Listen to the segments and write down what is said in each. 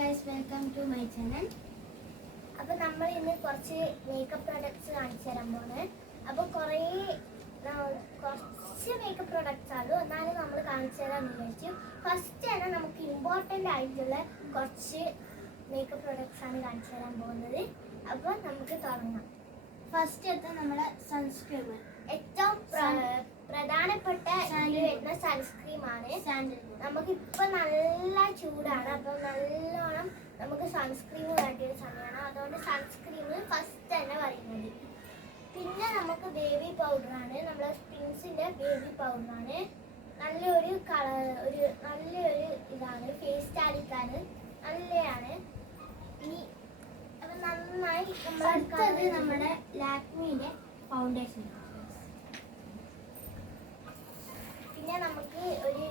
guys, welcome to my channel. അപ്പോൾ നമ്മൾ ഇന്ന് കുറച്ച് മേക്കപ്പ് പ്രോഡക്ട്സ് കാണിച്ചു തരാൻ പോണ്. അപ്പോൾ കുറച്ച് മേക്കപ്പ് പ്രോഡക്ട്സ് ആണ്, എന്നാലും നമ്മൾ കാണിച്ചു തരാമെന്ന് വിചാരിച്ചു. ഫസ്റ്റ് തന്നെ നമുക്ക് ഇമ്പോർട്ടൻ്റ് ആയിട്ടുള്ള കുറച്ച് മേക്കപ്പ് പ്രോഡക്ട്സ് ആണ് കാണിച്ചു തരാൻ പോകുന്നത്. അപ്പോൾ നമുക്ക് തുടങ്ങാം. ഫസ്റ്റ് എടുത്ത നമ്മുടെ സൺസ്ക്രീം, ഏറ്റവും പ്രധാനപ്പെട്ട വരുന്ന സൺസ്ക്രീമാണ്. നമുക്കിപ്പോൾ നല്ല ചൂടാണ്, അപ്പം നല്ലോണം നമുക്ക് സൺസ്ക്രീം വേണ്ടിയൊരു സമയമാണ്. അതുകൊണ്ട് സൺസ്ക്രീം ഫസ്റ്റ് തന്നെ പറയുന്നത്. പിന്നെ നമുക്ക് ബേബി പൗഡറാണ്, നമ്മളെ സ്പിൻസിൻ്റെ ബേബി പൗഡറാണ്. നല്ലൊരു നല്ലൊരു ഇതാണ്, ഫേസ് സ്റ്റാലിക്കാൻ നല്ലതാണ്. ഇനി അപ്പം നന്നായി അടുത്തത് നമ്മുടെ ലാക്മിൻ്റെ ഫൗണ്ടേഷൻ. പിന്നെ നമുക്ക് ഒരു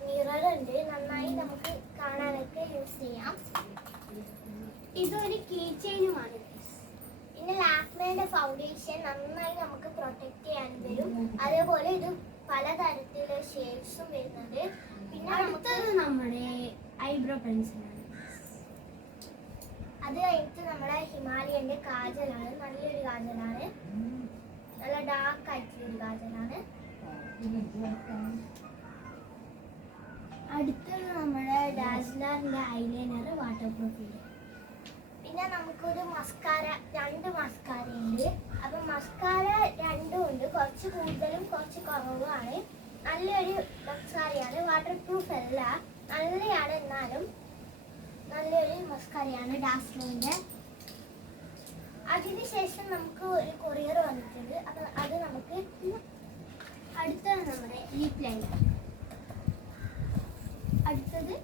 മിറർ ഉണ്ട്, നന്നായി നമുക്ക് കാണാനൊക്കെ യൂസ് ചെയ്യാം. ഇതൊരു കീ ചെയിനുമാണ്. പിന്നെ ലാക്മേയുടെ ഫൗണ്ടേഷൻ നന്നായി നമുക്ക് പ്രൊട്ടക്ട് ചെയ്യാൻ വരും. അതേപോലെ ഇത് പലതരത്തിലുള്ള ഷെയ്ഡ്സും വരുന്നുണ്ട്. പിന്നെ അടുത്തത് നമ്മുടെ ഐബ്രോ പെൻസിലാണ്. അത് കഴിഞ്ഞിട്ട് നമ്മുടെ ഹിമാലയന്റെ കാജലാണ്, നല്ലൊരു കാജലാണ്, നല്ല ഡാർക്ക് ആയിട്ടുള്ളൊരു കാജലാണ്. അടുത്തത് നമ്മുടെ ഡാസ്ലറിന്റെ ഐലൈനർ വാട്ടർ പ്രൂഫ്. പിന്നെ നമുക്കൊരു മസ്കാര, രണ്ട് മസ്കാര ഉണ്ട്. അപ്പം മസ്കാര രണ്ടും ഉണ്ട്, കുറച്ച് കൂടുതലും കുറച്ച് കുറവുമാണ്. നല്ലൊരു മസ്കാരയാണ്, വാട്ടർ പ്രൂഫ് അല്ല, നല്ലതാണ്, എന്നാലും നല്ലൊരു മസ്കാരയാണ് ഡാസ്ലറിന്റെ. അതിനുശേഷം നമുക്ക് ഒരു കൊറിയർ വന്നിട്ടുണ്ട്. അപ്പം അത് നമുക്ക് അടുത്തത് നമ്മുടെ ലിപ് ലൈനർ. അടുത്തത്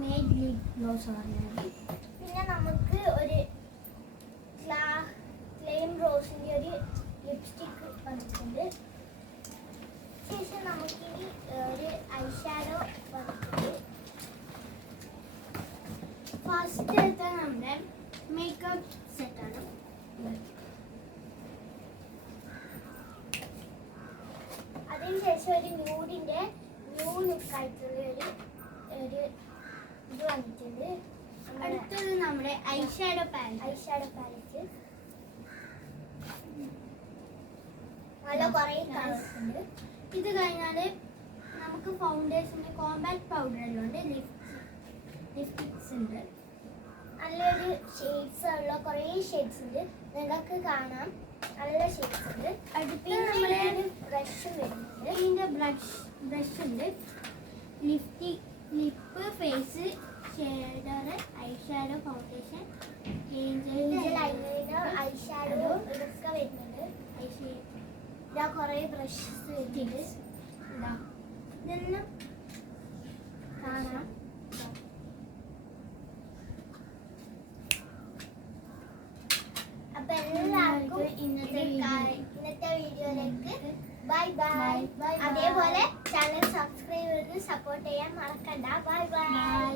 മെയ്ഡ് ലിപ് ഗ്ലോസ് പറഞ്ഞത്. പിന്നെ നമുക്ക് ഒരു ഫ്ലെയിം റോസിൻ്റെ ഒരു ലിപ്സ്റ്റിക് വന്നിട്ടുണ്ട്. ശേഷം നമുക്കിനി ഒരു ഐഷാഡോ വന്നിട്ടുണ്ട്. ഫസ്റ്റ് എടുത്ത നമ്മുടെ മേക്കപ്പ് സെറ്റാണ്. അതിനുശേഷം ഒരു ന്യൂ ലുക്ക് ആയിട്ടുള്ള ഒരു ഇത് വന്നിട്ടുണ്ട്. അടുത്തത് നമ്മുടെ ഐഷാഡോ പാലറ്റ്. നല്ല കുറേ കളേഴ്സ് ഉണ്ട്. ഇത് കഴിഞ്ഞാൽ നമുക്ക് ഫൗണ്ടേഷൻ്റെ കോമ്പാക്ട് പൗഡർ എല്ലാം ഉണ്ട്, ലിപ്സ്റ്റിക്സ് ഉണ്ട്. നല്ലൊരു ഷെയ്ഡ്സ് ഉള്ള കുറേ ഷെയ്ഡ്സ് ഉണ്ട്, നിങ്ങൾക്ക് കാണാം, നല്ല ഷെയ്ഡ്സ് ഉണ്ട്. അടുത്ത നമ്മളെ ബ്രഷ് വരുന്നുണ്ട്. ഇതിൻ്റെ ബ്രഷ് ഉണ്ട്, lip, face, shader, eyeshadow, foundation, eyeliner, eyeshadow ഇതൊക്കെ വരുന്നുണ്ട്. ഇതാ കുറേ ബ്രഷസ് വരുന്നുണ്ട്. ഇതെല്ലാം കാണാം. അപ്പൊ എല്ലാവർക്കും ഇന്നത്തെ വീഡിയോയിലേക്ക് ബൈ. അതേപോലെ ചാനൽ സബ്സ്ക്രൈബ് ചെയ്ത് സപ്പോർട്ട് ചെയ്യാൻ മറക്കണ്ട. ബൈ.